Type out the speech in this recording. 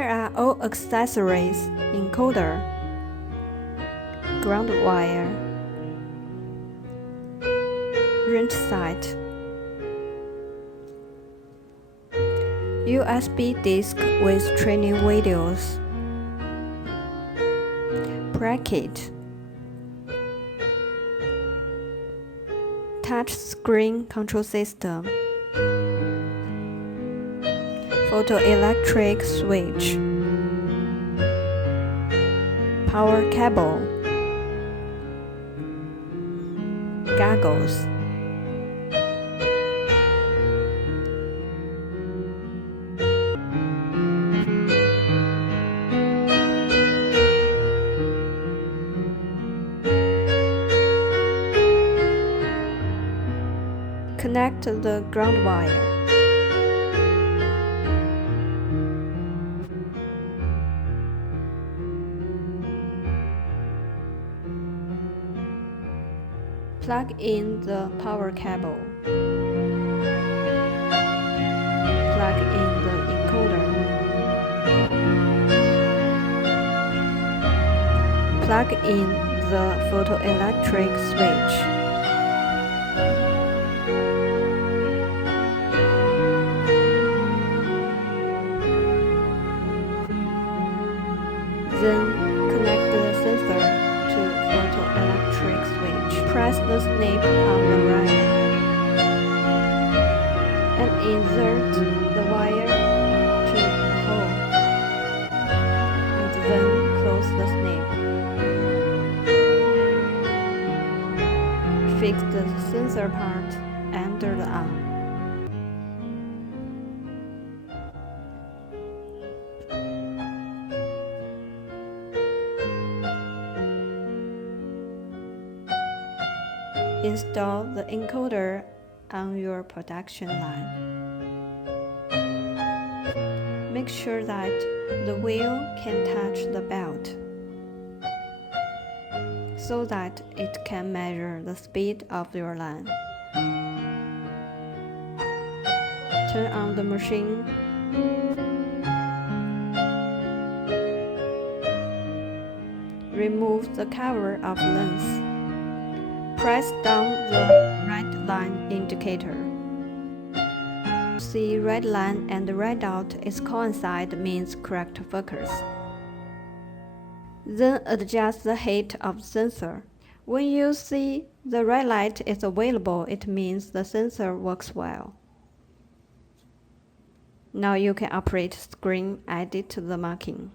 Here are all accessories: encoder, ground wire, range sight, USB disk with training videos, bracket, touch screen control system, photoelectric switch, power cable, goggles. Connect the ground wire. Plug in the power cable. Plug in the encoder. Plug in the photoelectric switch. Then connect the sensor to photoelectric switch. Press the snap on the wire and insert the wire to the hole, and then close the snap. Fix the sensor part under the arm. Install the encoder on your production line. Make sure that the wheel can touch the belt so that it can measure the speed of your line. Turn on the machine. Remove the cover of lens. Press down the red line indicator. See red line and red dot is coincide means correct focus. Then adjust the height of the sensor. When you see the red light is available, it means the sensor works well. Now you can operate screen, edit the marking.